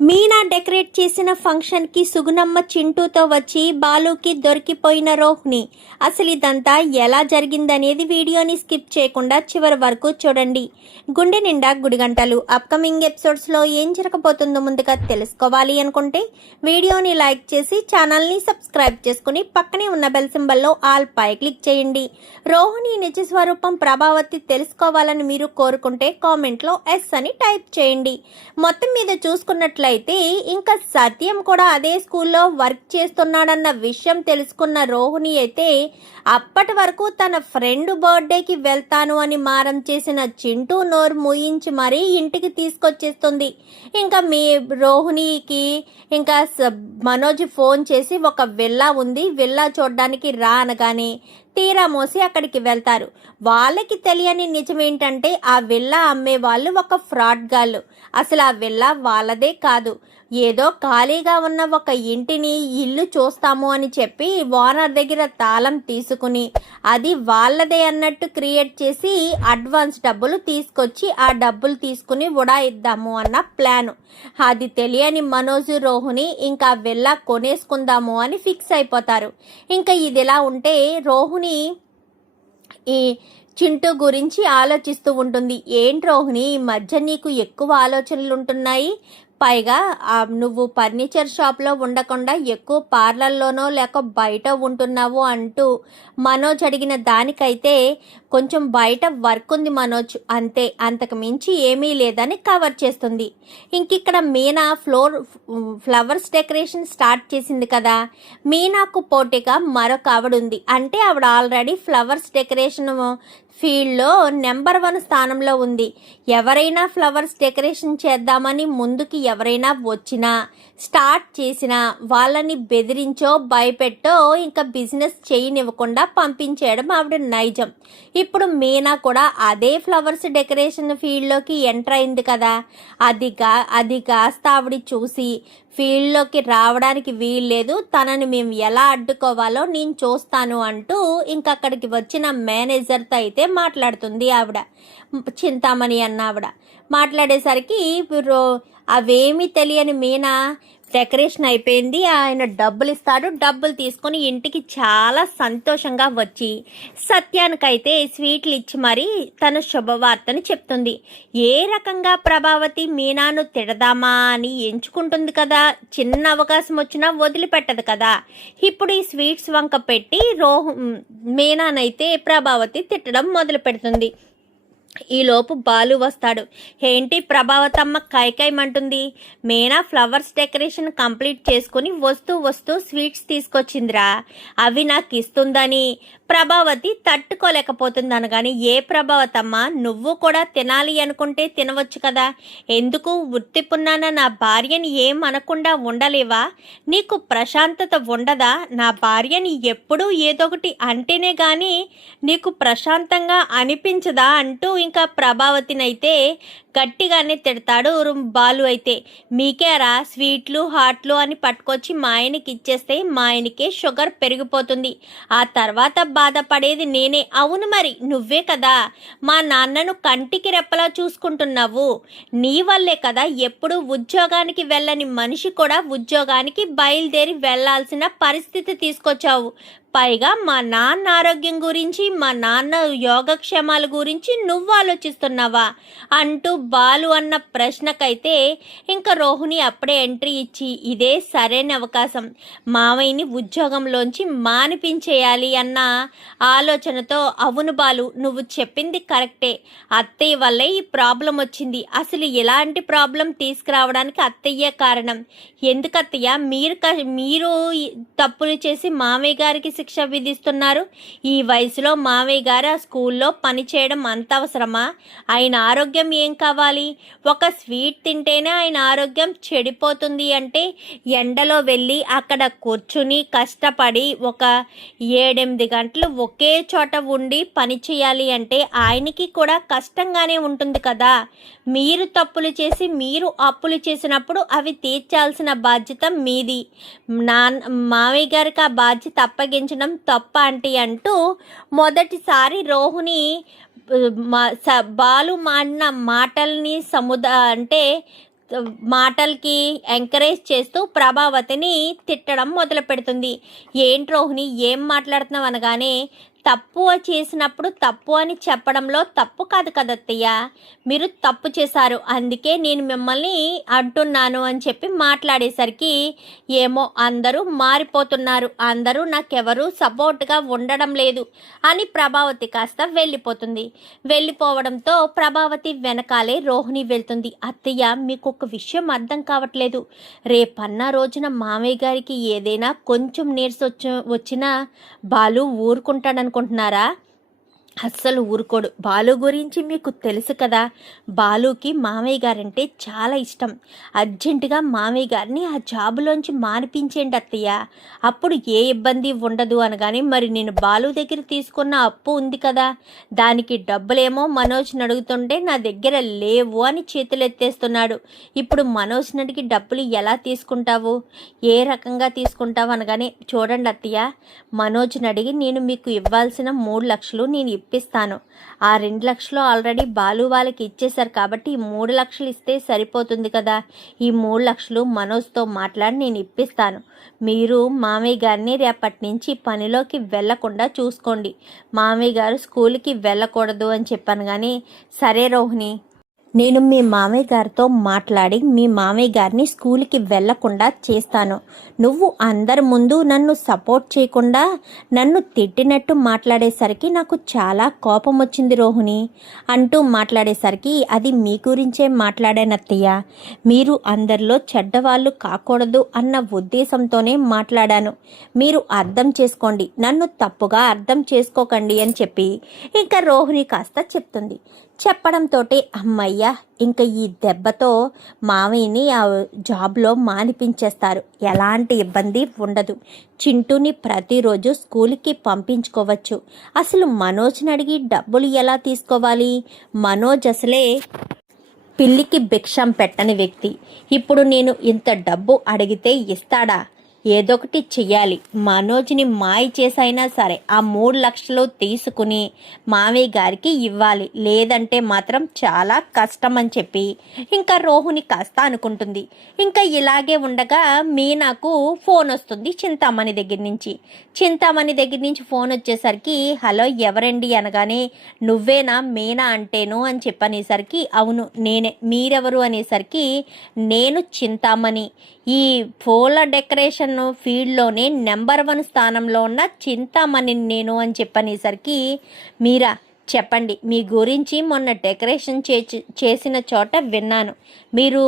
Meena decorate చేసిన ఫంక్షన్కి సుగుణమ్మ చింటూతో వచ్చి బాలుకి దొరికిపోయిన రోహిణి. అసలు ఇదంతా ఎలా జరిగిందనేది వీడియోని స్కిప్ చేయకుండా చివరి వరకు చూడండి. గుండె నిండా గుడిగంటలు అప్కమింగ్ ఎపిసోడ్స్లో ఏం జరగబోతుందో ముందుగా తెలుసుకోవాలి అనుకుంటే వీడియోని లైక్ చేసి ఛానల్ని సబ్స్క్రైబ్ చేసుకుని పక్కనే ఉన్న బెల్ సింబల్లో ఆల్ పై క్లిక్ చేయండి. రోహిణి నిజ స్వరూపం ప్రభావతి తెలుసుకోవాలని మీరు కోరుకుంటే కామెంట్లో ఎస్ అని టైప్ చేయండి. మొత్తం మీద చూసుకున్నట్లయితే ఇంకా సత్యం కూడా అదే స్కూల్లో వర్క్ చేస్తున్నాడన్న విషయం తెలుసుకున్న రోహిణి అయితే అప్పటి వరకు తన ఫ్రెండ్ బర్త్డేకి వెళ్తాను అని మారం చేసిన చింటూ నోరు మూయించి మరీ ఇంటికి తీసుకొచ్చేస్తుంది. ఇంకా మీ రోహిణికి ఇంకా మనోజ్ ఫోన్ చేసి ఒక విల్లా ఉంది, విల్లా చూడడానికి రా అనగానే తీరా మోసి అక్కడికి వెళ్తారు. వాళ్ళకి తెలియని నిజం ఏంటంటే ఆ విల్లా అమ్మే వాళ్ళు ఒక ఫ్రాడ్ గాళ్ళు. అసలు ఆ విల్లా వాళ్ళదే కాదు, ఏదో ఖాళీగా ఉన్న ఒక ఇంటిని ఇల్లు చూస్తాము అని చెప్పి ఓనర్ దగ్గర తాళం తీసుకుని అది వాళ్ళదే అన్నట్టు క్రియేట్ చేసి అడ్వాన్స్ డబ్బులు తీసుకొచ్చి ఆ డబ్బులు తీసుకుని ఉడాయిద్దాము అన్న ప్లాను. అది తెలియని మనోజ్ రోహిణి ఇంకా విల్లా కొనేసుకుందాము అని ఫిక్స్ అయిపోతారు. ఇంకా ఇదిలా ఉంటే రోహిణి ఈ చింటూ గురించి ఆలోచిస్తూ ఉంటుంది. ఏంటి రోహిణి, ఈ మధ్య నీకు ఎక్కువ ఆలోచనలు ఉంటున్నాయి, పైగా నువ్వు ఫర్నిచర్ షాప్లో ఉండకుండా ఎక్కువ పార్లర్లోనో లేక బయట ఉంటున్నావు అంటూ మనోజ్ అడిగిన దానికైతే కొంచెం బయట వర్క్ ఉంది మనోజ్, అంతే, అంతకు మించి ఏమీ లేదని కవర్ చేస్తుంది. ఇంకిక్కడ మీనా ఫ్లవర్స్ డెకరేషన్ స్టార్ట్ చేసింది కదా. మీనాకు పోటీగా మరొక ఆవిడ ఉంది, అంటే ఆవిడ ఆల్రెడీ ఫ్లవర్స్ డెకరేషన్ ఫీల్డ్లో నెంబర్ 1 స్థానంలో ఉంది. ఎవరైనా ఫ్లవర్స్ డెకరేషన్ చేద్దామని ముందుకి ఎవరైనా వచ్చినా స్టార్ట్ చేసినా వాళ్ళని బెదిరించో భయపెట్టో ఇంకా బిజినెస్ చేయనివ్వకుండా పంపించేయడం ఆవిడ నైజం. ఇప్పుడు మీనా కూడా అదే ఫ్లవర్స్ డెకరేషన్ ఫీల్డ్లోకి ఎంటర్ అయింది కదా. అది కాస్త ఆవిడ చూసి ఫీల్డ్లోకి రావడానికి వీల్లేదు, తనని మేము ఎలా అడ్డుకోవాలో నేను చూస్తాను అంటూ ఇంకా అక్కడికి వచ్చిన మేనేజర్తో అయితే మాట్లాడుతుంది ఆవిడ, చింతామణి అన్న ఆవిడ. మాట్లాడేసరికి అవేమీ తెలియని మీనా డెకరేషన్ అయిపోయింది, ఆయన డబ్బులు ఇస్తాడు, డబ్బులు తీసుకొని ఇంటికి చాలా సంతోషంగా వచ్చి సత్యానికైతే స్వీట్లు ఇచ్చి మరీ తన శుభవార్తని చెప్తుంది. ఏ రకంగా ప్రభావతి మీనాను తిడదామా అని ఎంచుకుంటుంది కదా, చిన్న అవకాశం వచ్చినా వదిలిపెట్టదు కదా. ఇప్పుడు ఈ స్వీట్స్ వంక పెట్టి మీనానైతే ప్రభావతి తిట్టడం మొదలు పెడుతుంది. ఈలోపు బాలు వస్తాడు. ఏంటి ప్రభావతమ్మ కైకైమంటుంది, మీనా ఫ్లవర్స్ డెకరేషన్ కంప్లీట్ చేసుకుని వస్తూ స్వీట్స్ తీసుకొచ్చిందిరా, అవి నాకు ఇస్తుందని ప్రభావతి తట్టుకోలేకపోతుంది అనగాని, ఏ ప్రభావతమ్మ, నువ్వు కూడా తినాలి అనుకుంటే తినవచ్చు కదా, ఎందుకు ఉత్తిపున్నాన నా భార్యని ఏం అనకుండా ఉండలేవా, నీకు ప్రశాంతత ఉండదా, నా భార్యని ఎప్పుడూ ఏదొకటి అంటేనే గాని నీకు ప్రశాంతంగా అనిపించదా అంటూ ఇంకా ప్రభావతినైతే గట్టిగానే తిడతాడు బాలు. అయితే మీకేరా స్వీట్లు హాట్లు అని పట్టుకొచ్చి మా ఆయనకి ఇచ్చేస్తే మా ఆయనకే షుగర్ పెరిగిపోతుంది, ఆ తర్వాత బాధపడేది నేనే. అవును మరి, నువ్వే కదా మా నాన్నను కంటికి రెప్పలా చూసుకుంటున్నావు, నీ వల్లే కదా ఎప్పుడు ఉద్యోగానికి వెళ్ళని మనిషి కూడా ఉద్యోగానికి బయలుదేరి వెళ్లాల్సిన పరిస్థితి తీసుకొచ్చావు. పైగా మా నాన్న ఆరోగ్యం గురించి, మా నాన్న యోగక్షేమాల గురించి నువ్వు ఆలోచిస్తున్నావా అంటూ బాలు అన్న ప్రశ్నకైతే ఇంకా రోహిణి అప్పుడే ఎంట్రీ ఇచ్చి, ఇదే సరైన అవకాశం, మావయ్యని ఉద్యోగంలోంచి మానిపించేయాలి అన్న ఆలోచనతో, అవును బాలు, నువ్వు చెప్పింది కరెక్టే, అత్తయ్య వల్లే ఈ ప్రాబ్లం వచ్చింది, అసలు ఎలాంటి ప్రాబ్లం తీసుకురావడానికి అత్తయ్యే కారణం, ఎందుకు అత్తయ్య మీరు తప్పులు చేసి మామయ్య గారికి శిక్ష విధిస్తున్నారు, ఈ వయసులో మామయ్య గారు ఆ స్కూల్లో పనిచేయడం అంత అవసరమా, ఆయన ఆరోగ్యం ఏం కావాలి, ఒక స్వీట్ తింటేనే ఆయన ఆరోగ్యం చెడిపోతుంది అంటే ఎండలో వెళ్ళి అక్కడ కూర్చుని కష్టపడి ఒక 7-8 గంటలు ఒకే చోట ఉండి పని చేయాలి అంటే ఆయనకి కూడా కష్టంగానే ఉంటుంది కదా. మీరు తప్పులు చేసి మీరు అప్పులు చేసినప్పుడు అవి తీర్చాల్సిన బాధ్యత మీది, మామయ్య గారికి ఆ బాధ్యత అప్పగించడం తప్ప ఆంటీ అంటూ మొదటిసారి రోహిణి బాలు మాడిన మాటల్ని అంటే మాటలకి ఎంకరేజ్ చేస్తూ ప్రభావతిని తిట్టడం మొదలు పెడుతుంది. ఏంటి రోహిణి ఏం మాట్లాడుతున్నావు అనగానే, తప్పు చేసినప్పుడు తప్పు అని చెప్పడంలో తప్పు కాదు కదత్తయ్య, మీరు తప్పు చేశారు అందుకే నేను మిమ్మల్ని అంటున్నాను అని చెప్పి మాట్లాడేసరికి, ఏమో అందరూ మారిపోతున్నారు, అందరూ నాకెవరూ సపోర్ట్గా ఉండడం లేదు అని ప్రభావతి కాస్త వెళ్ళిపోతుంది. వెళ్ళిపోవడంతో ప్రభావతి వెనకాలే రోహిణి వెళ్తుంది. అత్తయ్య మీకు ఒక విషయం అర్థం కావట్లేదు, రేపన్న రోజున మామయ్య గారికి ఏదైనా కొంచెం వచ్చినా బాలు ఊరుకుంటాడనుకుంటున్నారా? అస్సలు ఊరుకోడు. బాలు గురించి మీకు తెలుసు కదా, బాలుకి మామయ్య గారంటే చాలా ఇష్టం. అర్జెంటుగా మామయ్య గారిని ఆ జాబులోంచి మానిపించేయండి అత్తయ్య, అప్పుడు ఏ ఇబ్బంది ఉండదు అనగానే, మరి నేను బాలు దగ్గర తీసుకున్న అప్పు ఉంది కదా, దానికి డబ్బులేమో మనోజ్ని అడుగుతుంటే నా దగ్గర లేవు అని చేతులు ఎత్తేస్తున్నాడు. ఇప్పుడు మనోజ్ని అడిగి డబ్బులు ఎలా తీసుకుంటావు, ఏ రకంగా తీసుకుంటావు అనగానే, చూడండి అత్తయ్య, మనోజ్ని అడిగి నేను మీకు ఇవ్వాల్సిన 3 లక్షలు నేను ఇప్పిస్తాను. ఆ 2 లక్షలు ఆల్రెడీ బాలు వాళ్ళకి ఇచ్చేశారు కాబట్టి ఈ 3 లక్షలు ఇస్తే సరిపోతుంది కదా, ఈ 3 లక్షలు మనోజ్తో మాట్లాడి నేను ఇప్పిస్తాను. మీరు మామయ్య గారిని రేపటి నుంచి పనిలోకి వెళ్లకుండా చూసుకోండి, మామయ్య గారు స్కూల్కి వెళ్ళకూడదు అని చెప్పాను. కానీ సరే రోహిణి, నేను మీ మామయ్య గారితో మాట్లాడి మీ మామయ్య గారిని స్కూల్కి వెళ్లకుండా చేస్తాను. నువ్వు అందరి ముందు నన్ను సపోర్ట్ చేయకుండా నన్ను తిట్టినట్టు మాట్లాడేసరికి నాకు చాలా కోపం వచ్చింది రోహిణి అంటూ మాట్లాడేసరికి, అది మీ గురించే మాట్లాడానత్తయ్య, మీరు అందరిలో చెడ్డవాళ్ళు కాకూడదు అన్న ఉద్దేశంతోనే మాట్లాడాను, మీరు అర్థం చేసుకోండి, నన్ను తప్పుగా అర్థం చేసుకోకండి అని చెప్పి ఇంకా రోహిణి కాస్త చెప్తుంది. చెప్పడంతో అమ్మయ్య, ఇంకా ఈ దెబ్బతో మామయ్యని ఆ జాబ్లో మానిపించేస్తారు, ఎలాంటి ఇబ్బంది ఉండదు, చింటూని ప్రతిరోజు స్కూల్కి పంపించుకోవచ్చు. అసలు మనోజ్ని అడిగి డబ్బులు ఎలా తీసుకోవాలి, మనోజ్ అసలే పిల్లికి భిక్షం పెట్టని వ్యక్తి, ఇప్పుడు నేను ఇంత డబ్బు అడిగితే ఇస్తాడా, ఏదొకటి చెయ్యాలి, మనోజ్ని మాయ చేసైనా సరే ఆ 3 లక్షలు తీసుకుని మామయ్య గారికి ఇవ్వాలి, లేదంటే మాత్రం చాలా కష్టం అని చెప్పి ఇంకా రోహిణి కాస్త అనుకుంటుంది. ఇంకా ఇలాగే ఉండగా మీనాకు ఫోన్ వస్తుంది చింతామణి దగ్గర నుంచి. చింతామణి దగ్గర నుంచి ఫోన్ వచ్చేసరికి, హలో ఎవరండి అనగానే, నువ్వేనా మీనా అంటేను అని చెప్పనేసరికి, అవును నేనే, మీరెవరు అనేసరికి, నేను చింతామణి, ఈ పూల డెకరేషన్ ఫీల్డ్లోనే నెంబర్ 1 స్థానంలో ఉన్న చింతామణి నేను అని చెప్పనేసరికి, మీరా చెప్పండి, మీ గురించి మొన్న డెకరేషన్ చేసిన చోట విన్నాను, మీరు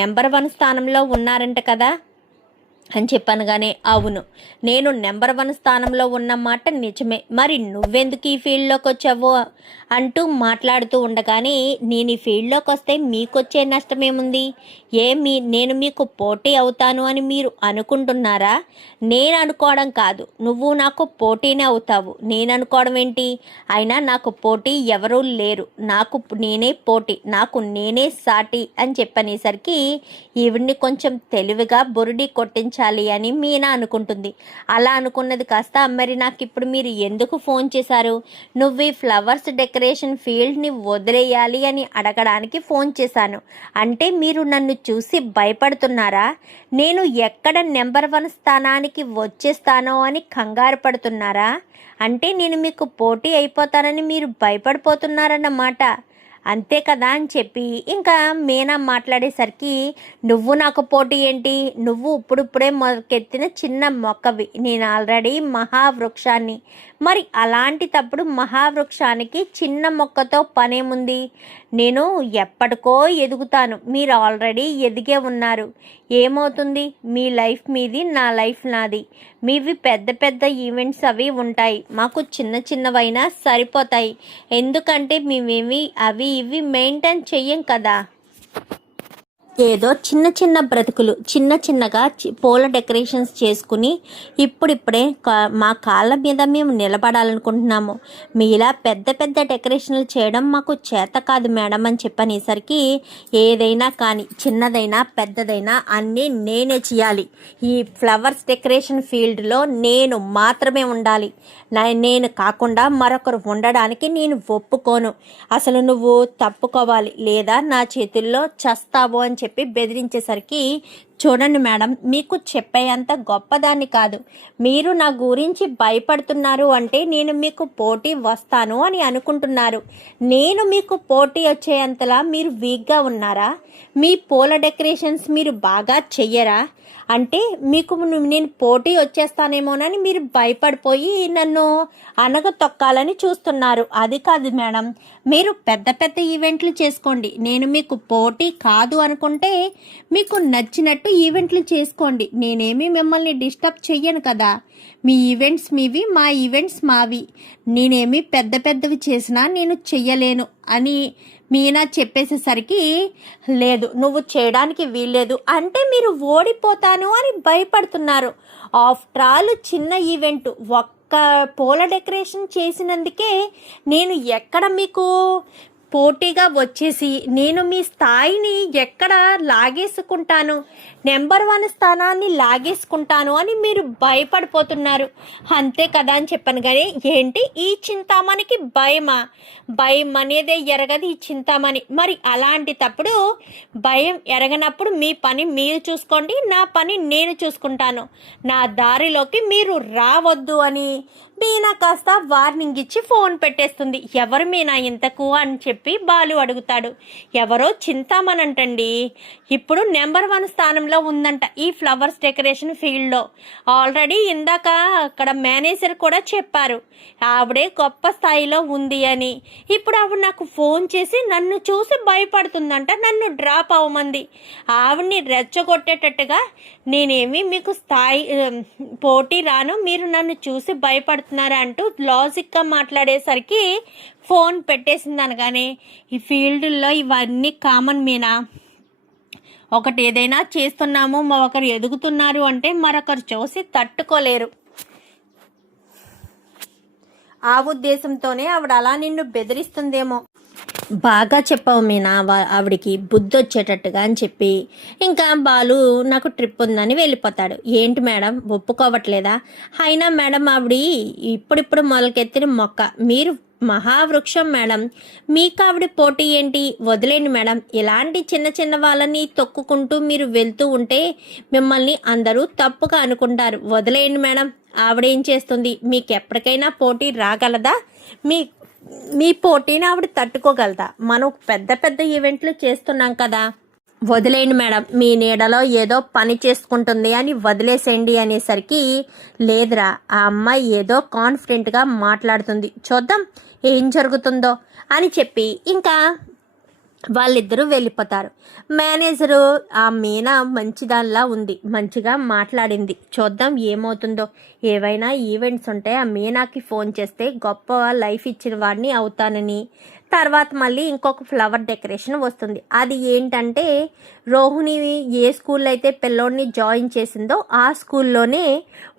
నెంబర్ 1 స్థానంలో ఉన్నారంట కదా అని చెప్పనగానే, అవును నేను నెంబర్ 1 స్థానంలో ఉన్నమాట నిజమే, మరి నువ్వెందుకు ఈ ఫీల్డ్లోకి వచ్చావో అంటూ మాట్లాడుతూ ఉండగానే, నేను ఈ ఫీల్డ్లోకి వస్తే మీకొచ్చే నష్టమేముంది, నేను మీకు పోటీ అవుతాను అని మీరు అనుకుంటున్నారా, నేను అనుకోవడం కాదు, నువ్వు నాకు పోటీనే అవుతావు, నేను అనుకోవడం ఏంటి, అయినా నాకు పోటీ ఎవరూ లేరు, నాకు నేనే పోటీ, నాకు నేనే సాటి అని చెప్పనేసరికి ఈవిడ్ని కొంచెం తెలివిగా బురుడి కొట్టించాలి అని మీనా అనుకుంటుంది. అలా అనుకున్నది కాస్త, మరి నాకు ఇప్పుడు మీరు ఎందుకు ఫోన్ చేశారు, నువ్వు ఈ ఫ్లవర్స్ డెకరేషన్ ఫీల్డ్ని వదిలేయాలి అని అడగడానికి ఫోన్ చేశాను, అంటే మీరు నన్ను చూసి భయపడుతున్నారా, నేను ఎక్కడ నెంబర్ 1 స్థానానికి వచ్చేస్తానో అని కంగారు పడుతున్నారా, అంటే నేను మీకు పోటీ అయిపోతానని మీరు భయపడిపోతున్నారన్నమాట, అంతే కదా అని చెప్పి ఇంకా మీనా మాట్లాడేసరికి, నువ్వు నాకు పోటీ ఏంటి, నువ్వు ఇప్పుడిప్పుడే మొదకెత్తిన చిన్న మొక్కవి, నేను ఆల్రెడీ మహావృక్షాన్ని, మరి అలాంటి తప్పుడు మహావృక్షానికి చిన్న మొక్కతో పనేముంది, నేను ఎప్పటికో ఎదుగుతాను, మీరు ఆల్రెడీ ఎదిగే ఉన్నారు, ఏమవుతుంది, మీ లైఫ్ మీది, నా లైఫ్ నాది, మీవి పెద్ద పెద్ద ఈవెంట్స్ అవి ఉంటాయి, మాకు చిన్న చిన్నవైనా సరిపోతాయి, ఎందుకంటే మేమేమి అవి ఇవి మెయింటైన్ చెయ్యం కదా, ఏదో చిన్న చిన్న బ్రతుకులు చిన్నగా పూల డెకరేషన్స్ చేసుకుని ఇప్పుడిప్పుడే మా కాళ్ళ మీద మేము నిలబడాలనుకుంటున్నాము, మీలా పెద్ద పెద్ద డెకరేషన్లు చేయడం మాకు చేత కాదు మేడం అని చెప్పనేసరికి, ఏదైనా కానీ చిన్నదైనా పెద్దదైనా అన్నీ నేనే చేయాలి, ఈ ఫ్లవర్స్ డెకరేషన్ ఫీల్డ్లో నేను మాత్రమే ఉండాలి, నేను కాకుండా మరొకరు ఉండడానికి నేను ఒప్పుకోను, అసలు నువ్వు తప్పుకోవాలి లేదా నా చేతుల్లో చస్తావు అని చెప్పి చెప్పి బెదిరించేసరికి, చూడండి మేడం, మీకు చెప్పేంత గొప్పదాన్ని కాదు. మీరు నా గురించి భయపడుతున్నారు అంటే నేను మీకు పోటీ వస్తాను అని అనుకుంటున్నారు. నేను మీకు పోటీ వచ్చేంతలా మీరు వీక్గా ఉన్నారా? మీ పూల డెకరేషన్స్ మీరు బాగా చెయ్యరా? అంటే మీకు నేను పోటీ వచ్చేస్తానేమోనని మీరు భయపడిపోయి నన్ను అనగతొక్కాలని చూస్తున్నారు. అది కాదు మేడం, మీరు పెద్ద పెద్ద ఈవెంట్లు చేసుకోండి. నేను మీకు పోటీ కాదు అనుకుంటే మీకు నచ్చినట్టు ఈవెంట్లు చేసుకోండి. నేనేమి మిమ్మల్ని డిస్టర్బ్ చెయ్యను కదా. మీ ఈవెంట్స్ మీవి, మా ఈవెంట్స్ మావి. నేనేమి పెద్ద పెద్దవి చేసినా నేను చెయ్యలేను అని మీనా చెప్పేసేసరికి, లేదు నువ్వు చేయడానికి వీల్లేదు అంటే మీరు ఓడిపోతాను అని భయపడుతున్నారు. ఆఫ్టర్ ఆల్ చిన్న ఈవెంట్ ఒక్క పూల డెకరేషన్ చేసినందుకే నేను ఎక్కడ మీకు పోటీగా వచ్చేసి నేను మీ స్థాయిని ఎక్కడ లాగేసుకుంటాను, నెంబర్ 1 స్థానాన్ని లాగేసుకుంటాను అని మీరు భయపడిపోతున్నారు. అంతే కదా అని చెప్పాను. కానీ ఏంటి ఈ చింతామణికి భయమా? భయం అనేదే ఎరగదు ఈ చింతామణి. మరి అలాంటి తప్పుడు భయం ఎరగనప్పుడు మీ పని మీరు చూసుకోండి, నా పని నేను చూసుకుంటాను. నా దారిలోకి మీరు రావద్దు అని మీనా కాస్త వార్నింగ్ ఇచ్చి ఫోన్ పెట్టేస్తుంది. ఎవరు మీనా ఇంతకు అని చెప్పి బాలు అడుగుతాడు. ఎవరో చింతామనంటండి, ఇప్పుడు నెంబర్ 1 స్థానంలో ఉందంట ఈ ఫ్లవర్స్ డెకరేషన్ ఫీల్డ్లో. ఆల్రెడీ ఇందాక అక్కడ మేనేజర్ కూడా చెప్పారు ఆవిడే గొప్ప స్థాయిలో ఉంది అని. ఇప్పుడు ఆవిడ నాకు ఫోన్ చేసి నన్ను చూసి భయపడుతుందంట, నన్ను డ్రాప్ అవ్వమంది. ఆవిడ్ని రెచ్చగొట్టేటట్టుగా నేనేమి మీకు పోటీ రాను, మీరు నన్ను చూసి భయపడుతున్నారా అంటూ లాజిక్గా మాట్లాడేసరికి ఫోన్ పెట్టేసింది. అనగానే ఈ ఫీల్డ్లో ఇవన్నీ కామన్ మీనా. ఒకటి ఏదైనా చేస్తున్నాము, ఒకరు ఎదుగుతున్నారు అంటే మరొకరు చూసి తట్టుకోలేరు. ఆ ఉద్దేశంతోనే ఆవిడ అలా నిన్ను బెదిరిస్తుందేమో. బాగా చెప్పావు మీనా, ఆవిడికి బుద్ధి వచ్చేటట్టుగా అని చెప్పి ఇంకా బాలు నాకు ట్రిప్ ఉందని వెళ్ళిపోతాడు. ఏంటి మేడం ఒప్పుకోవట్లేదా? అయినా మేడం ఆవిడ ఇప్పుడిప్పుడు మొలకెత్తిన మొక్క, మీరు మహావృక్షం మేడం, మీకు ఆవిడ పోటీ ఏంటి? వదిలేండి మేడం. ఇలాంటి చిన్న చిన్న వాళ్ళని తొక్కుకుంటూ మీరు వెళ్తూ ఉంటే మిమ్మల్ని అందరూ తప్పుగా అనుకుంటారు. వదిలేయండి మేడం. ఆవిడేం చేస్తుంది? మీకు ఎప్పటికైనా పోటీ రాగలదా? మీ పోటీని ఆవిడ తట్టుకోగలదా? మనం పెద్ద పెద్ద ఈవెంట్లు చేస్తున్నాం కదా. వదిలేయండి మేడం, మీ నీడలో ఏదో పని చేసుకుంటుంది అని వదిలేసేయండి అనేసరికి, లేదురా ఆ అమ్మాయి ఏదో కాన్ఫిడెంట్గా మాట్లాడుతుంది, చూద్దాం ఏం జరుగుతుందో అని చెప్పి ఇంకా వాళ్ళిద్దరూ వెళ్ళిపోతారు. మేనేజరు ఆ మీనా మంచిదానిలా ఉంది, మంచిగా మాట్లాడింది, చూద్దాం ఏమవుతుందో. ఏవైనా ఈవెంట్స్ ఉంటే ఆ మీనాకి ఫోన్ చేస్తే గొప్ప లైఫ్ ఇచ్చిన వాడిని అవుతానని. తర్వాత మళ్ళీ ఇంకొక ఫ్లవర్ డెకరేషన్ వస్తుంది. అది ఏంటంటే రోహిణి ఏ స్కూల్లో అయితే పిల్లోడిని జాయిన్ చేసిందో ఆ స్కూల్లోనే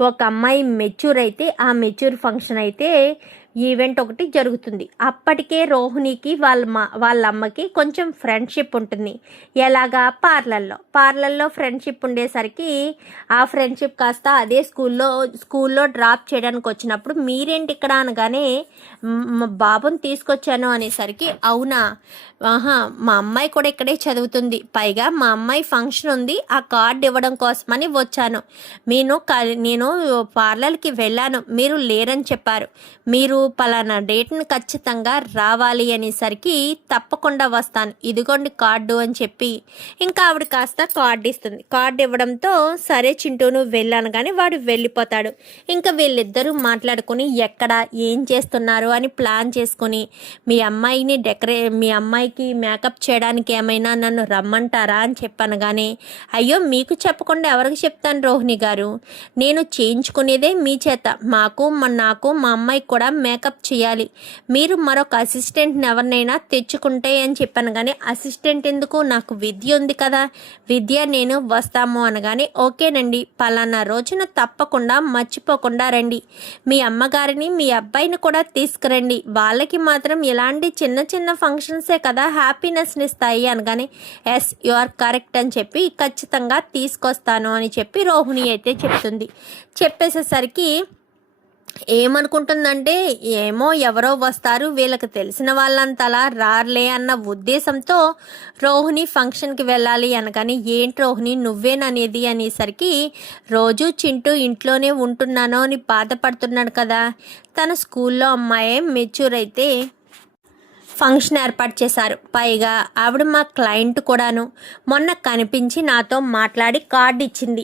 ఒక అమ్మాయి మెచ్యూర్ అయితే ఆ మెచ్యూర్ ఫంక్షన్ అయితే ఈవెంట్ ఒకటి జరుగుతుంది. అప్పటికే రోహిణికి వాళ్ళ అమ్మకి కొంచెం ఫ్రెండ్షిప్ ఉంటుంది. ఎలాగా? పార్లర్లో ఫ్రెండ్షిప్ ఉండేసరికి ఆ ఫ్రెండ్షిప్ కాస్త అదే స్కూల్లో డ్రాప్ చేయడానికి వచ్చినప్పుడు, మీరేంటి ఇక్కడ అనగానే బాబుని తీసుకొచ్చాను అనేసరికి, అవునా, మా అమ్మాయి కూడా ఇక్కడే చదువుతుంది, పైగా మా అమ్మాయి ఫంక్షన్ ఉంది, ఆ కార్డు ఇవ్వడం కోసమని వచ్చాను. నేను పార్లర్కి వెళ్ళాను, మీరు లేరని చెప్పారు, మీరు పలానా డేట్ని ఖచ్చితంగా రావాలి అనేసరికి తప్పకుండా వస్తాను, ఇదిగోండి కార్డు అని చెప్పి ఇంకా ఆవిడ కాస్త కార్డు ఇస్తుంది. కార్డు ఇవ్వడంతో సరే చింటూ నువ్వు వెళ్ళాను కానీ వాడు వెళ్ళిపోతాడు. ఇంకా వీళ్ళిద్దరూ మాట్లాడుకుని ఎక్కడ ఏం చేస్తున్నారు అని ప్లాన్ చేసుకుని, మీ అమ్మాయికి మేకప్ చేయడానికి ఏమైనా నన్ను రమ్మంటారా అని చెప్పాను. కానీ అయ్యో మీకు చెప్పకుండా ఎవరికి చెప్తాను రోహిణి గారు, నేను చేయించుకునేదే మీ చేత, నాకు మా అమ్మాయికి కూడా మేకప్ చేయాలి, మీరు మరొక అసిస్టెంట్ని ఎవరినైనా తెచ్చుకుంటే అని చెప్పాను. కానీ అసిస్టెంట్ ఎందుకు, నాకు విద్య ఉంది కదా, విద్య నేను వస్తాము అనగానే, ఓకేనండి పలానా రోజున తప్పకుండా మర్చిపోకుండా రండి, మీ అమ్మగారిని మీ అబ్బాయిని కూడా తీసుకురండి, వాళ్ళకి మాత్రం ఇలాంటి చిన్న చిన్న ఫంక్షన్సే కదా హ్యాపీనెస్ని ఇస్తాయి అనగానే, ఎస్ యు ఆర్ కరెక్ట్ అని చెప్పి ఖచ్చితంగా తీసుకొస్తాను అని చెప్పి రోహిణి అయితే చెప్తుంది. చెప్పేసేసరికి ఏమనుకుంటుందంటే ఏమో ఎవరో వస్తారు, వీళ్ళకి తెలిసిన వాళ్ళంతలా రారులే అన్న ఉద్దేశంతో రోహిణి ఫంక్షన్కి వెళ్ళాలి అనగాని, ఏంటి రోహిణి నువ్వేననేది అనేసరికి, రోజు చింటూ ఇంట్లోనే ఉంటున్నాను అని బాధపడుతున్నాడు కదా, తన స్కూల్లో అమ్మాయే మెచ్యూర్ అయితే ఫంక్షన్ ఏర్పాటు చేశారు. పైగా ఆవిడ మా క్లయింట్ కూడాను. మొన్న కనిపించి నాతో మాట్లాడి కార్డు ఇచ్చింది.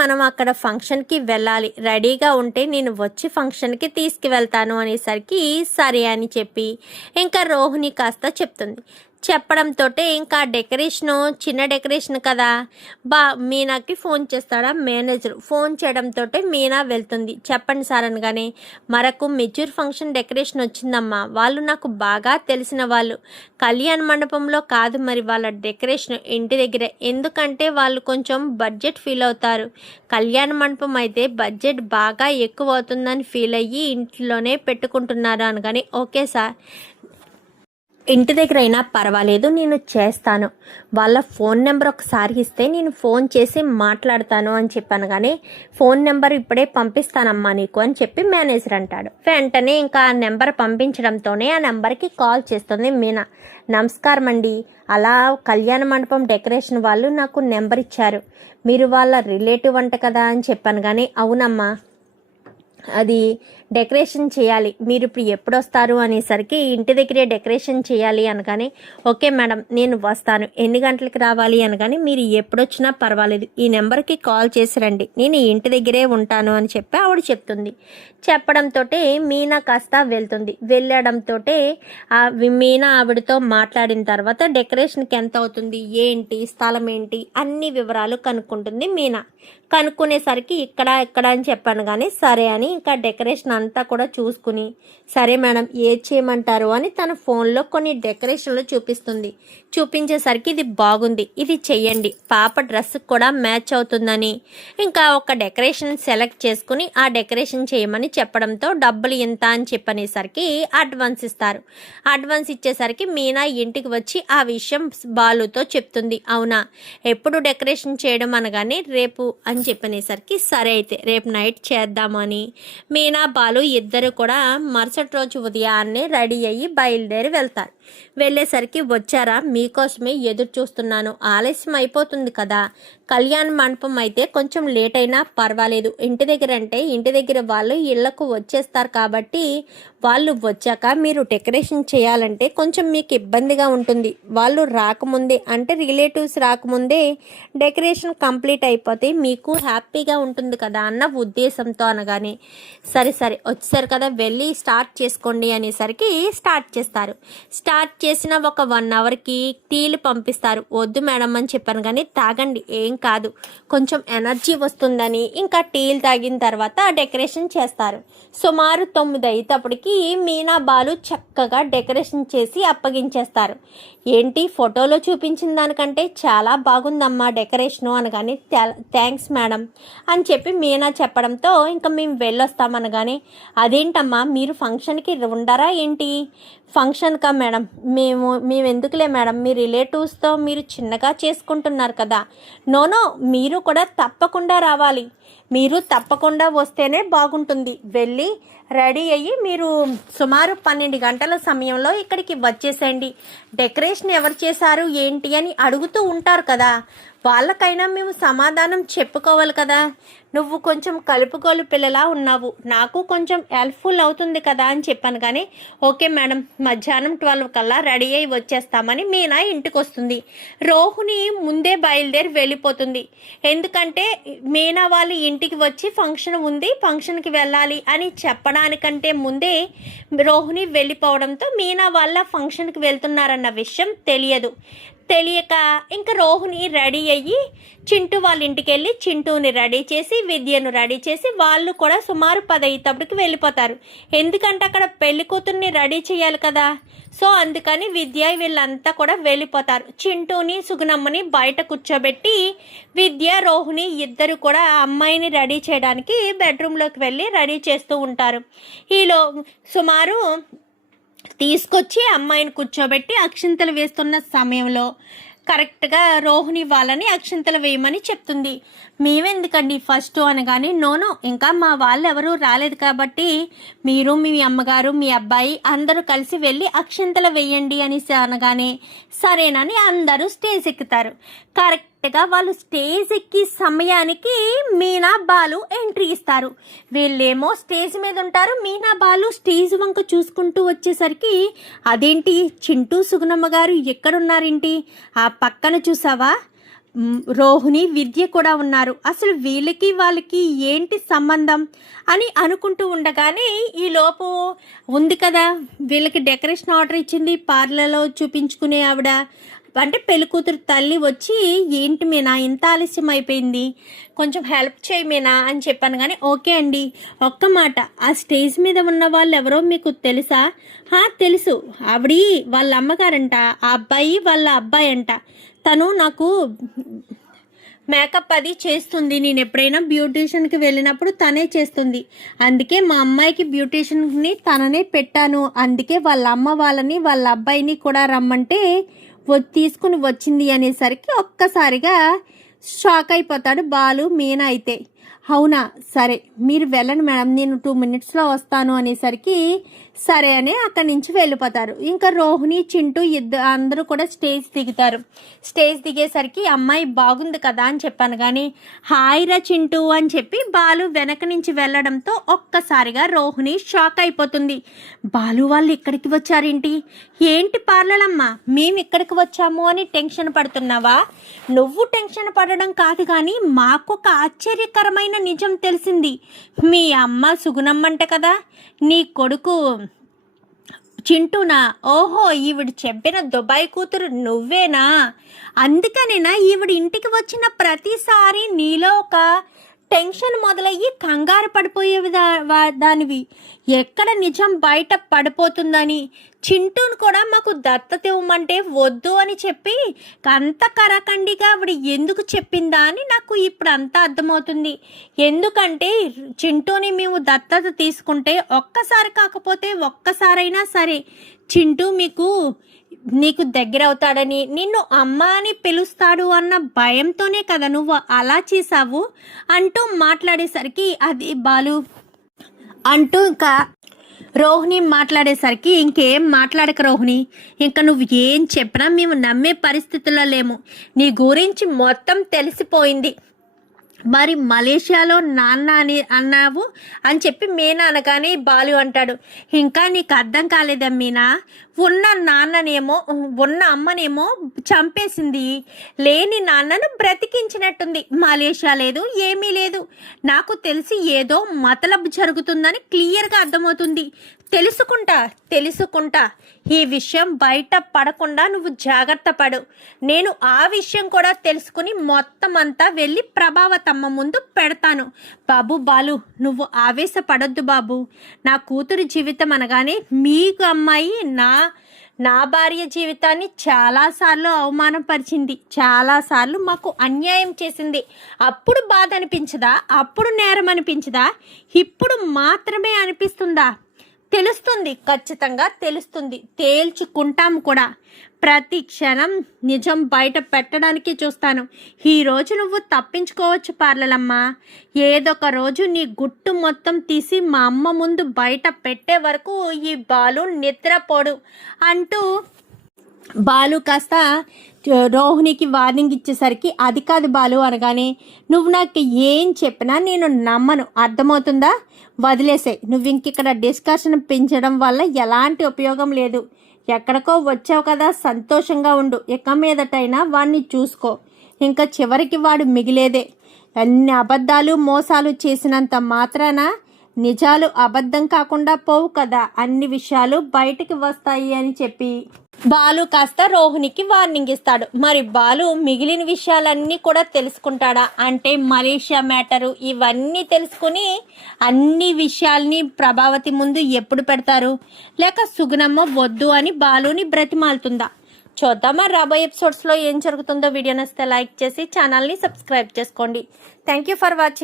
మనం అక్కడ ఫంక్షన్కి వెళ్ళాలి, రెడీగా ఉంటే నేను వచ్చి ఫంక్షన్కి తీసుకువెళ్తాను అనేసరికి సరే అని చెప్పి ఇంకా రోహిణి కాస్త చెప్తుంది. చెప్పడంతో ఇంకా డెకరేషను చిన్న డెకరేషన్ కదా, మీనాకి ఫోన్ చేస్తాడా మేనేజర్. ఫోన్ చేయడంతో మీనా వెళ్తుంది. చెప్పండి సార్ అనగానే, మరకు మెచ్యూర్ ఫంక్షన్ డెకరేషన్ వచ్చిందమ్మా, వాళ్ళు నాకు బాగా తెలిసిన వాళ్ళు, కళ్యాణ మండపంలో కాదు మరి వాళ్ళ డెకరేషన్ ఇంటి దగ్గరే, ఎందుకంటే వాళ్ళు కొంచెం బడ్జెట్ ఫీల్ అవుతారు. కళ్యాణ మండపం అయితే బడ్జెట్ బాగా ఎక్కువ అవుతుందని ఫీల్ అయ్యి ఇంట్లోనే పెట్టుకుంటున్నారు అనగానే, ఓకే సార్ ఇంటి దగ్గర అయినా పర్వాలేదు, నేను చేస్తాను, వాళ్ళ ఫోన్ నెంబర్ ఒకసారి ఇస్తే నేను ఫోన్ చేసి మాట్లాడతాను అని చెప్పాను. కానీ ఫోన్ నెంబర్ ఇప్పుడే పంపిస్తానమ్మా నీకు అని చెప్పి మేనేజర్ అంటాడు. వెంటనే ఇంకా ఆ నెంబర్ పంపించడంతోనే ఆ నెంబర్కి కాల్ చేస్తుంది మీనా. నమస్కారం అండి, అలా కళ్యాణ మండపం డెకరేషన్ వాళ్ళు నాకు నెంబర్ ఇచ్చారు, మీరు వాళ్ళ రిలేటివ్ అంట కదా అని చెప్పాను. కానీ అవునమ్మా, అది డెకరేషన్ చేయాలి, మీరు ఇప్పుడు ఎప్పుడు వస్తారు అనేసరికి ఇంటి దగ్గరే డెకరేషన్ చేయాలి అనగానే, ఓకే మేడం నేను వస్తాను, ఎన్ని గంటలకి రావాలి అనగానే, మీరు ఎప్పుడొచ్చినా పర్వాలేదు, ఈ నెంబర్కి కాల్ చేసి రండి, నేను ఇంటి దగ్గరే ఉంటాను అని చెప్పి ఆవిడ చెప్తుంది. చెప్పడంతో మీనా కాస్త వెళ్తుంది. వెళ్ళడంతో మీనా ఆవిడతో మాట్లాడిన తర్వాత డెకరేషన్కి ఎంత అవుతుంది, ఏంటి స్థలం ఏంటి అన్ని వివరాలు కనుక్కుంటుంది మీనా. కనుక్కునేసరికి ఇక్కడ అని చెప్పాను. కానీ సరే అని ఇంకా డెకరేషన్ అంతా కూడా చూసుకుని, సరే మేడం ఏది చేయమంటారు అని తన ఫోన్లో కొన్ని డెకరేషన్లు చూపిస్తుంది. చూపించేసరికి ఇది బాగుంది, ఇది చెయ్యండి, పాప డ్రెస్ కూడా మ్యాచ్ అవుతుందని ఇంకా ఒక డెకరేషన్ సెలెక్ట్ చేసుకుని ఆ డెకరేషన్ చేయమని చెప్పడంతో డబ్బులు ఎంత అని చెప్పనేసరికి అడ్వాన్స్ ఇస్తారు. అడ్వాన్స్ ఇచ్చేసరికి మీనా ఇంటికి వచ్చి ఆ విషయం బాలుతో చెప్తుంది. అవునా, ఎప్పుడు డెకరేషన్ చేయడం అనగానే రేపు అని చెప్పనేసరికి సరే అయితే రేపు నైట్ చేద్దామని మీనా బాలు ఇద్దరు కూడా మరుసటి రోజు ఉదయాన్నే రెడీ అయ్యి బయలుదేరి వెళ్తారు. వెళ్ళేసరికి, వచ్చారా, మీకోసమే ఎదురు చూస్తున్నాను, ఆలస్యం అయిపోతుంది కదా, కళ్యాణ మండపం అయితే కొంచెం లేట్ అయినా పర్వాలేదు, ఇంటి దగ్గర అంటే ఇంటి దగ్గర వాళ్ళు ఇళ్లకు వచ్చేస్తారు కాబట్టి వాళ్ళు వచ్చాక మీరు డెకరేషన్ చేయాలంటే కొంచెం మీకు ఇబ్బందిగా ఉంటుంది, వాళ్ళు రాకముందే అంటే రిలేటివ్స్ రాకముందే డెకరేషన్ కంప్లీట్ అయిపోతే మీకు హ్యాపీగా ఉంటుంది కదా అన్న ఉద్దేశంతో అనగానే, సరే వచ్చేసారు కదా వెళ్ళి స్టార్ట్ చేసుకోండి అనేసరికి స్టార్ట్ చేస్తారు. స్టార్ట్ చేసిన ఒక 1 అవర్కి టీలు పంపిస్తారు. వద్దు మేడం అని చెప్పాను కానీ తాగండి ఏం కాదు, కొంచెం ఎనర్జీ వస్తుందని ఇంకా టీలు తాగిన తర్వాత డెకరేషన్ చేస్తారు. సుమారు 9 అయ్యేటప్పటికి మీనా బాలు చక్కగా డెకరేషన్ చేసి అప్పగించేస్తారు. ఏంటి ఫోటోలో చూపించిన దానికంటే చాలా బాగుందమ్మా డెకరేషను అనగానే, థ్యాంక్స్ మేడం అని చెప్పి మీనా చెప్పడంతో ఇంకా మేము వెళ్ళొస్తామనగానే, అదేంటమ్మా మీరు ఫంక్షన్కి ఉండరా ఏంటి, ఫంక్షన్కా మేడం, మేము ఎందుకులే మేడం, మీ రిలేటివ్స్తో మీరు చిన్నగా చేసుకుంటున్నారు కదా, నోనో మీరు కూడా తప్పకుండా రావాలి, మీరు తప్పకుండా వస్తేనే బాగుంటుంది, వెళ్ళి రెడీ అయ్యి మీరు సుమారు 12 గంటల సమయంలో ఇక్కడికి వచ్చేసేయండి, డెకరేషన్ ఎవరు చేశారు ఏంటి అని అడుగుతూ ఉంటారు కదా, వాళ్ళకైనా మేము సమాధానం చెప్పుకోవాలి కదా, నువ్వు కొంచెం కలుపుకోలు పిల్లలా ఉన్నావు, నాకు కొంచెం హెల్ప్ఫుల్ అవుతుంది కదా అని చెప్పాను. కానీ ఓకే మేడం మధ్యాహ్నం 12 కల్లా రెడీ అయ్యి వచ్చేస్తామని మీనా ఇంటికి వస్తుంది. రోహిణి ముందే బయలుదేరి వెళ్ళిపోతుంది. ఎందుకంటే మీనా వాళ్ళ ఇంటికి వచ్చి ఫంక్షన్ ఉంది, ఫంక్షన్కి వెళ్ళాలి అని చెప్పడానికంటే ముందే రోహిణి వెళ్ళిపోవడంతో మీనా వాళ్ళ ఫంక్షన్కి వెళ్తున్నారన్న విషయం తెలియక ఇంకా రోహిణి రెడీ అయ్యి చింటూ వాళ్ళ ఇంటికి వెళ్ళి చింటూని రెడీ చేసి విద్యను రెడీ చేసి వాళ్ళు కూడా సుమారు 10 అయ్యేటప్పటికి వెళ్ళిపోతారు. ఎందుకంటే అక్కడ పెళ్లి కూతుర్ని రెడీ చేయాలి కదా, సో అందుకని విద్య వీళ్ళంతా కూడా వెళ్ళిపోతారు. చింటూని సుగుణమ్మని బయట కూర్చోబెట్టి విద్య రోహిణి ఇద్దరు కూడా అమ్మాయిని రెడీ చేయడానికి బెడ్రూమ్లోకి వెళ్ళి రెడీ చేస్తూ ఉంటారు. ఈలో సుమారు తీసుకొచ్చి అమ్మాయిని కూర్చోబెట్టి అక్షింతలు వేస్తున్న సమయంలో కరెక్ట్గా రోహిణి వాళ్ళని అక్షంతలు వేయమని చెప్తుంది. మేమెందుకండి ఫస్ట్ అనగానే నోను, ఇంకా మా వాళ్ళు ఎవరూ రాలేదు కాబట్టి మీరు మీ అమ్మగారు మీ అబ్బాయి అందరూ కలిసి వెళ్ళి అక్షంతలు వేయండి అని అనగానే సరేనని అందరూ స్టేజ్ ఎక్కుతారు. కరెక్ట్గా వాళ్ళు స్టేజ్ ఎక్కి సమయానికి మీనా బాలు ఎంట్రీ ఇస్తారు. వీళ్ళేమో స్టేజ్ మీద ఉంటారు. మీనా బాలు స్టేజ్ వంక చూసుకుంటూ వచ్చేసరికి అదేంటి చింటూ సుగుణమ్మ గారు ఎక్కడున్నారేంటి, ఆ పక్కన చూసావా రోహిణి విద్య కూడా ఉన్నారు, అసలు వీళ్ళకి వాళ్ళకి ఏంటి సంబంధం అని అనుకుంటూ ఉండగానే ఈ లోపు ఉంది కదా వీళ్ళకి డెకరేషన్ ఆర్డర్ ఇచ్చింది పార్లర్లో చూపించుకునే ఆవిడ, అంటే పెళ్ళికూతురు తల్లి వచ్చి ఏంటి మీనా ఇంత ఆలస్యం అయిపోయింది, కొంచెం హెల్ప్ చేయి మీనా అని చెప్పాను. కానీ ఓకే అండి, ఒక్క మాట, ఆ స్టేజ్ మీద ఉన్న వాళ్ళు ఎవరో మీకు తెలుసా? తెలుసు, ఆవిడ వాళ్ళ అమ్మగారంట, ఆ అబ్బాయి వాళ్ళ అబ్బాయి అంట, తను నాకు మేకప్ అది చేస్తుంది, నేను ఎప్పుడైనా బ్యూటీషియన్కి వెళ్ళినప్పుడు తనే చేస్తుంది, అందుకే మా అమ్మాయికి బ్యూటీషియన్ని తననే పెట్టాను, అందుకే వాళ్ళ అమ్మ వాళ్ళని వాళ్ళ అబ్బాయిని కూడా రమ్మంటే తీసుకుని వచ్చింది అనేసరికి ఒక్కసారిగా షాక్ అయిపోతాడు బాలు. మీనా అయితే అవునా సరే మీరు వెళ్ళండి మేడం, నేను 2 minutesలో వస్తాను అనేసరికి సరే అని అక్కడి నుంచి వెళ్ళిపోతారు. ఇంకా రోహిణి చింటూ అందరూ కూడా స్టేజ్ దిగుతారు. స్టేజ్ దిగేసరికి అమ్మాయి బాగుంది కదా అని చెప్పాను, కానీ హాయ్ రా చింటూ అని చెప్పి బాలు వెనక నుంచి వెళ్ళడంతో ఒక్కసారిగా రోహిణి షాక్ అయిపోతుంది. బాలు వాళ్ళు ఇక్కడికి వచ్చారేంటి, ఏంటి పార్లలమ్మా మేము ఇక్కడికి వచ్చాము అని టెన్షన్ పడుతున్నావా? నువ్వు టెన్షన్ పడడం కాదు, కానీ మాకొక ఆశ్చర్యకరమైన నిజం తెలిసింది. మీ అమ్మ సుగుణమ్మంట కదా, నీ కొడుకు చింటూనా? ఓహో, ఈవిడ చెప్పిన దుబాయ్ కూతురు నువ్వేనా? అందుకనేనా ఈవిడ ఇంటికి వచ్చిన ప్రతిసారి నీలో ఒక టెన్షన్ మొదలయ్యి కంగారు పడిపోయే దానివి, ఎక్కడ నిజం బయట పడిపోతుందని చింటూను కూడా మాకు దత్తత ఇవ్వమంటే వద్దు అని చెప్పి అంత కరాఖండిగా ఆవిడ ఎందుకు చెప్పిందా అని నాకు ఇప్పుడు అంతా అర్థమవుతుంది. ఎందుకంటే చింటూని మేము దత్తత తీసుకుంటే ఒక్కసారి కాకపోతే ఒక్కసారైనా సరే చింటూ నీకు దగ్గర అవుతాడని, నిన్ను అమ్మ అని పిలుస్తాడు అన్న భయంతోనే కదా నువ్వు అలా చేసావు అంటూ మాట్లాడేసరికి అది బాలు అంటూ ఇంకా రోహిణి మాట్లాడేసరికి ఇంకేం మాట్లాడక రోహిణి, ఇంకా నువ్వు ఏం చెప్పినా మేము నమ్మే పరిస్థితుల్లో లేము, నీ గురించి మొత్తం తెలిసిపోయింది, మరి మలేషియాలో నాన్న అని అన్నావు అని చెప్పి మీనా అనగానే బాలు అంటాడు, ఇంకా నీకు అర్థం కాలేదా మీనా, ఉన్న నాన్ననేమో ఉన్న అమ్మనేమో చంపేసింది, లేని నాన్నను బ్రతికించినట్టుంది, మలేషియా లేదు ఏమీ లేదు, నాకు తెలిసి ఏదో మతలబు జరుగుతుందని క్లియర్గా అర్థమవుతుంది, తెలుసుకుంటా ఈ విషయం బయట పడకుండా నువ్వు జాగ్రత్త పడు, నేను ఆ విషయం కూడా తెలుసుకుని మొత్తం అంతా వెళ్ళి ప్రభావతమ్మ ముందు పెడతాను. బాబు బాలు, నువ్వు ఆవేశపడొద్దు బాబు, నా కూతురు జీవితం అనగానే మీకు అమ్మాయి నా భార్య జీవితాన్ని చాలాసార్లు అవమానపరిచింది, చాలాసార్లు మాకు అన్యాయం చేసింది, అప్పుడు బాధ అనిపించదా, అప్పుడు నేరం అనిపించదా, ఇప్పుడు మాత్రమే అనిపిస్తుందా? తెలుస్తుంది, ఖచ్చితంగా తెలుస్తుంది, తేల్చుకుంటాం కూడా, ప్రతి క్షణం నిజం బయట పెట్టడానికి చూస్తాను. ఈరోజు నువ్వు తప్పించుకోవచ్చు పార్లలమ్మ, ఏదొక రోజు నీ గుట్టు మొత్తం తీసి మా అమ్మ ముందు బయట పెట్టే వరకు ఈ బాలు నిద్రపోడు అంటూ బాలు కాస్త రోహిణికి వార్నింగ్ ఇచ్చేసరికి అది కాదు బాలు అనగానే, నువ్వు నాకు ఏం చెప్పినా నేను నమ్మను, అర్థమవుతుందా, వదిలేసే, నువ్వు ఇంకిక్కడ డిస్కషన్ పెంచడం వల్ల ఎలాంటి ఉపయోగం లేదు, ఎక్కడికో వచ్చావు కదా సంతోషంగా ఉండు, ఇక మీదటైనా వాడిని చూసుకో, ఇంకా చివరికి వాడు మిగిలేదే, అన్ని అబద్ధాలు మోసాలు చేసినంత మాత్రాన నిజాలు అబద్ధం కాకుండా పోవు కదా, అన్ని విషయాలు బయటికి వస్తాయి అని చెప్పి బాలు కాస్త రోహిణికి వార్నింగ్ ఇస్తాడు. మరి బాలు మిగిలిన విషయాలన్నీ కూడా తెలుసుకుంటాడా అంటే మలేషియా మ్యాటరు ఇవన్నీ తెలుసుకుని అన్ని విషయాల్ని ప్రభావతి ముందు ఎప్పుడు పెడతారు, లేక సుగుణమ్మ వద్దు అని బాలుని బ్రతిమాలుతుందా? చూద్దామా రాబోయే ఎపిసోడ్స్లో ఏం జరుగుతుందో. వీడియో నచ్చితే లైక్ చేసి ఛానల్ని సబ్స్క్రైబ్ చేసుకోండి. Thank you for watching.